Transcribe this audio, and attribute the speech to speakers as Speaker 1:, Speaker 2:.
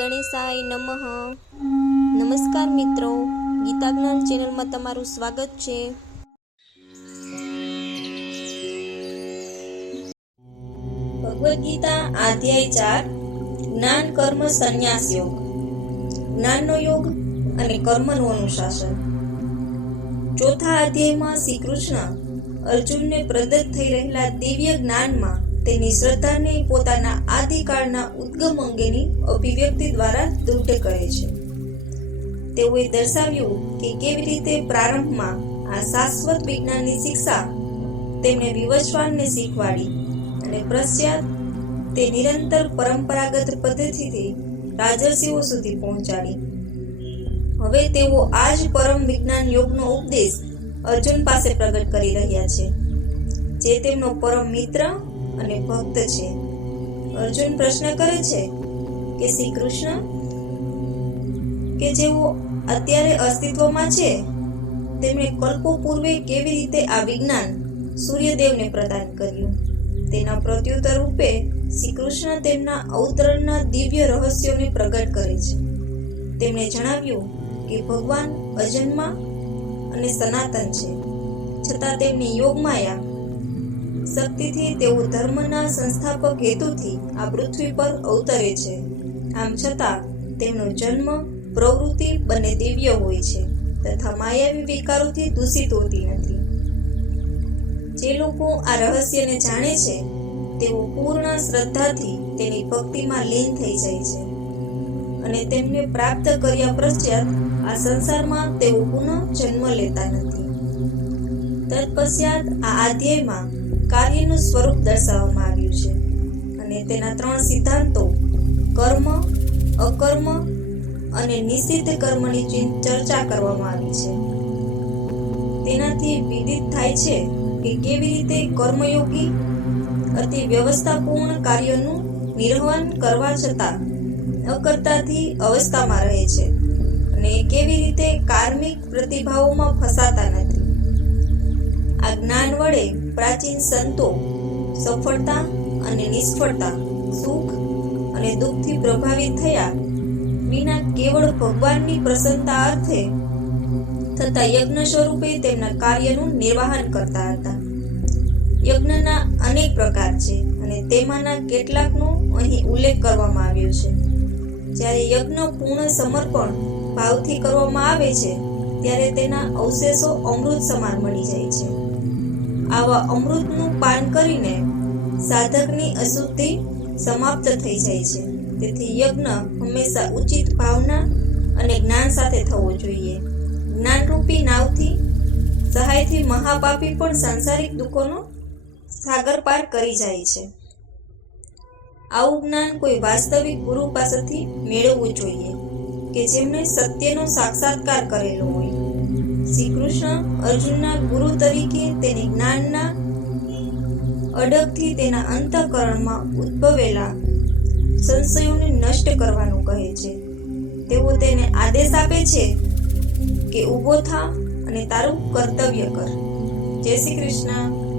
Speaker 1: ગણેશાય નમઃ. નમસ્કાર મિત્રો ગીતા જ્ઞાન ચેનલમાં તમારું સ્વાગત છે. ભગવદ્ ગીતા અધ્યાય ચાર, જ્ઞાન, કર્મ, સંન્યાસ યોગ. જ્ઞાનનો યોગ અને કર્મનું અનુશાસન. ચોથા અધ્યાયમાં શ્રી કૃષ્ણ અર્જુનને પ્રદત્ત થઈ રહેલા દિવ્ય જ્ઞાનમાં તેની શ્રદ્ધાને પોતાના આદિકાળના ઉદ્ગમ અંગેની અભિવ્યક્તિ દ્વારા દૃઢ કરે છે. તેઓએ દર્શાવ્યું કે કેવી રીતે પ્રારંભમાં આ શાશ્વત વિજ્ઞાનની શિક્ષા તેમણે વિવશવાનને શીખવાડી અને પશ્ચાત તે નિરંતર પરંપરાગત પદ્ધતિથી રાજર્ષિઓ સુધી પહોંચાડી. હવે તેઓ આ જ પરમ વિજ્ઞાન યોગનો ઉપદેશ અર્જુન પાસે પ્રગટ કરી રહ્યા છે, જે તેમનો પરમ મિત્ર અને ભક્ત છે. અર્જુન પ્રશ્ન કરે છે કે શ્રી કૃષ્ણ કે જેઓ અત્યારે અસ્તિત્વમાં છે, તેમણે કલ્પો પૂર્વે કેવી રીતે આ વિજ્ઞાન સૂર્યદેવને પ્રદાન કર્યું? તેના પ્રત્યુત્તર રૂપે શ્રી કૃષ્ણ તેમના અવતરણના દિવ્ય રહસ્યોને પ્રગટ કરે છે. તેમણે જણાવ્યું કે ભગવાન અજન્મા અને સનાતન છે. છતાં તેમની યોગમાયા શક્તિથી તેઓ ધર્મના સંસ્થાપક હેતુથી આ પૃથ્વી પર અવતરે છે. આમ છતાં, તેમનો જન્મ, પ્રવૃત્તિ બંને દિવ્ય હોય છે તથા માયાવી વિકારોથી દૂષિત હોતી નથી. જે લોકો આ રહસ્યને જાણે છે, તેઓ પૂર્ણ શ્રદ્ધાથી તેની ભક્તિમાં લીન થઈ જાય છે અને તેમને પ્રાપ્ત કર્યા પશ્ચાત આ સંસારમાં તેઓ પુનઃ જન્મ લેતા નથી. તત્પશ્ચાત આ અધ્યાયમાં કાર્યનું સ્વરૂપ દર્શાવવામાં આવ્યું છે. અને તેના ત્રણ સિદ્ધાંતો, કર્મ, અકર્મ અને નિષિદ્ધ કર્મની ચર્ચા કરવામાં આવી છે. તેનાથી વિદિત થાય છે કે કેવી રીતે કર્મયોગી અતિ વ્યવસ્થાપૂર્ણ કાર્યોનું નિર્વહન કરવા છતાં અકર્તાથી અવસ્થામાં રહે છે અને કેવી રીતે કાર્મિક પ્રતિભાવોમાં ફસાતા નથી. આ જ્ઞાન વડે પ્રાચીન સંતો સફળતા અને નિષ્ફળતા, સુખ અને દુઃખથી પ્રભાવિત થયા વિના કેવળ ભગવાનની પ્રસન્નતા અર્થે થતા યજ્ઞ સ્વરૂપે તેમના કાર્યનું નિર્વહન કરતા હતા. યજ્ઞના અનેક પ્રકાર છે અને તેમાંના કેટલાકનો અહીં ઉલ્લેખ કરવામાં આવ્યો છે. જ્યારે યજ્ઞ પૂર્ણ સમર્પણ ભાવથી કરવામાં આવે છે, ત્યારે તેના અવશેષો અમૃત સમાન બની જાય છે. આવા અમૃતનું પાન કરીને સાધકની અશુદ્ધિ સમાપ્ત થઈ જાય છે. તેથી યજ્ઞ હંમેશા ઉચિત ભાવના અને જ્ઞાન સાથે થવો જોઈએ. જ્ઞાનરૂપી નાવથી, સહાયથી મહાપાપી પણ સાંસારિક દુઃખોનો સાગર પાર કરી જાય છે. આવું જ્ઞાન કોઈ વાસ્તવિક ગુરુ પાસેથી મેળવવું જોઈએ કે જેમણે સત્યનો સાક્ષાત્કાર કરેલો હોય. શ્રી કૃષ્ણ અર્જુનના ગુરુ તરીકે તેની જ્ઞાનના અડગથી તેના અંતઃકરણમાં ઉદ્ભવેલા સંશયોને નષ્ટ કરવાનું કહે છે. તેઓ તેને આદેશ આપે છે કે ઊભો થા અને તારું કર્તવ્ય કર. જય શ્રી કૃષ્ણ.